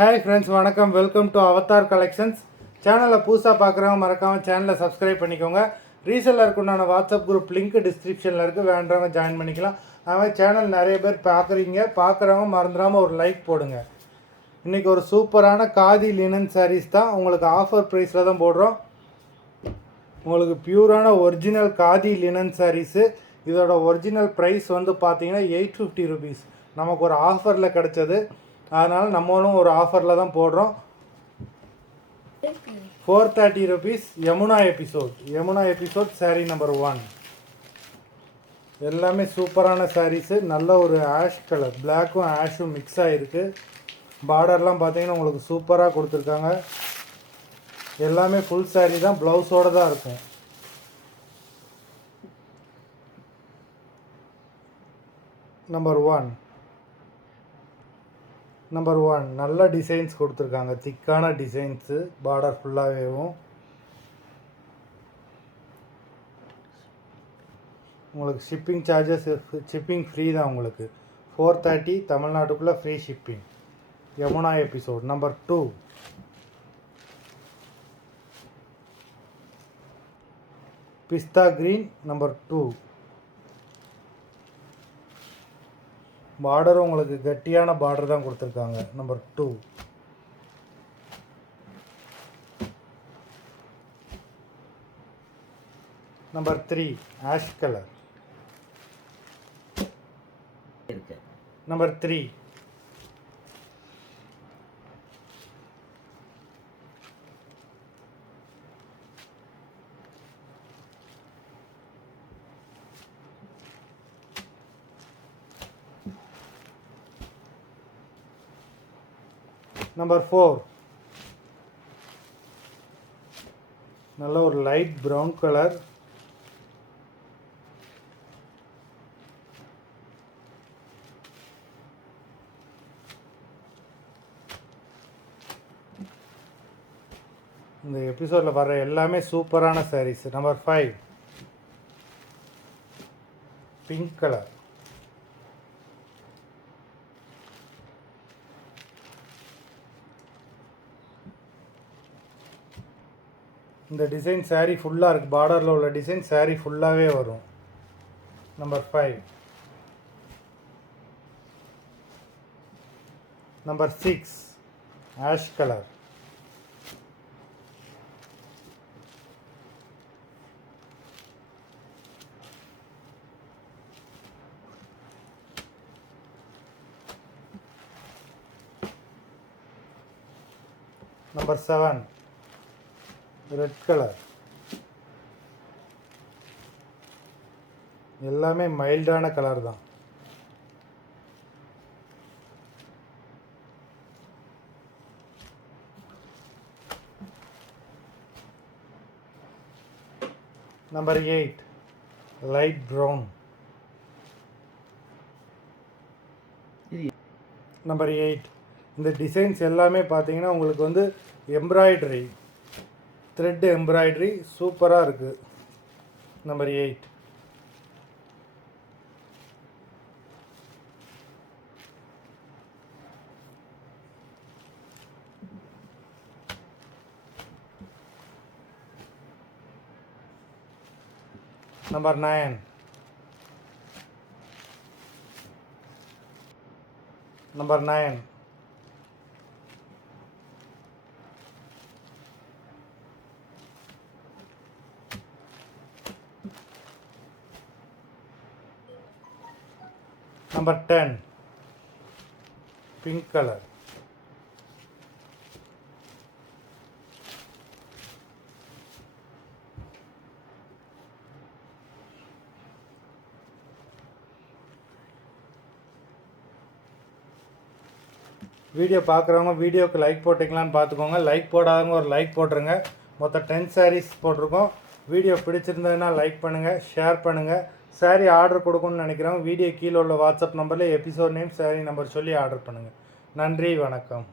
Hi friends, வணக்கம். Welcome to Avatar collections. சேனலை புதுசாக பார்க்குறவங்க மறக்காமல் சேனலை சப்ஸ்கிரைப் பண்ணிக்கோங்க. ரீசெல்லருக்கு உண்டான வாட்ஸ்அப் குரூப் லிங்க் டிஸ்கிரிப்ஷனில் இருக்குது, வேண்டவங்க ஜாயின் பண்ணிக்கலாம். அதுமாதிரி சேனல் நிறைய பேர் பார்க்குறவங்க மறந்துடாமல் ஒரு லைக் போடுங்க. இன்றைக்கி ஒரு சூப்பரான காதி லினன் சாரீஸ் தான் உங்களுக்கு ஆஃபர் ப்ரைஸில் தான் போடுறோம். உங்களுக்கு பியூரான ஒரிஜினல் காதி லினன் சாரீஸு. இதோட ஒரிஜினல் ப்ரைஸ் வந்து பார்த்தீங்கன்னா 850 ருபீஸ். நமக்கு ஒரு ஆஃபரில் கிடச்சது, அதனால் நம்மளும் ஒரு ஆஃபரில் தான் போடுறோம். 430 rupees. Yamuna episode sari number 1. எல்லாமே சூப்பரான சாரீஸு. நல்ல ஒரு ஆஷ் கலர், பிளாக்கும் ஆஷும் மிக்ஸ் ஆகிருக்கு. பார்டர்லாம் பார்த்தீங்கன்னா உங்களுக்கு சூப்பராக கொடுத்துருக்காங்க. எல்லாமே ஃபுல் சாரீ தான், ப்ளவுஸோடு தான் இருக்கும். நம்பர் ஒன் நல்ல டிசைன்ஸ் கொடுத்துருக்காங்க, திக்கான டிசைன்ஸு. பார்டர் ஃபுல்லாகவேவும் உங்களுக்கு ஷிப்பிங் சார்ஜஸ், ஷிப்பிங் ஃப்ரீ தான். உங்களுக்கு 430 தமிழ்நாட்டுக்குள்ளே free shipping. Yamuna episode number 2. பிஸ்தா கிரீன் நம்பர் 2. பார்டர் உங்களுக்கு கட்டியான பார்டர் தான் கொடுத்துருக்காங்க. Number 2. Number 3 ash colour. Number 3. Number 4 நல்ல ஒரு லைட் ப்ரௌன் கலர். இந்த எபிசோடில் வர எல்லாமே சூப்பரான சாரீஸ். Number 5 pink colour. இந்த டிசைன் சாரீ ஃபுல்லாக இருக்குது. பார்டரில் உள்ள டிசைன் சாரீ ஃபுல்லாகவே வரும். Number 5. Number 6 ash colour. Number 7 red colour. எல்லாமே மைல்டான கலர் தான். Number 8 light brown. நம்பர் 8 இந்த டிசைன்ஸ் எல்லாமே பார்த்தீங்கன்னா உங்களுக்கு வந்து எம்ப்ராய்டரி, த்ரெட் எம்ப்ராய்டரி சூப்பராக இருக்குது. Number 8. Number 9 number 9 number 10 pink colour. Video பார்க்குறவங்க வீடியோக்கு லைக் போட்டிங்களான்னு பார்த்துக்கோங்க. லைக் போடாதவங்க ஒரு லைக் போட்டுருங்க. மொத்தம் 10 சாரீஸ் போட்டிருக்கோம். வீடியோ பிடிச்சிருந்ததுன்னா லைக் பண்ணுங்கள், ஷேர் பண்ணுங்கள். சாரீ ஆர்டர் கொடுக்கணும்னு நினைக்கிறவங்க வீடியோ கீழே உள்ள வாட்ஸ்அப் நம்பரில் எபிசோட் நேம், சாரீ நம்பர் சொல்லி ஆர்டர் பண்ணுங்கள். நன்றி, வணக்கம்.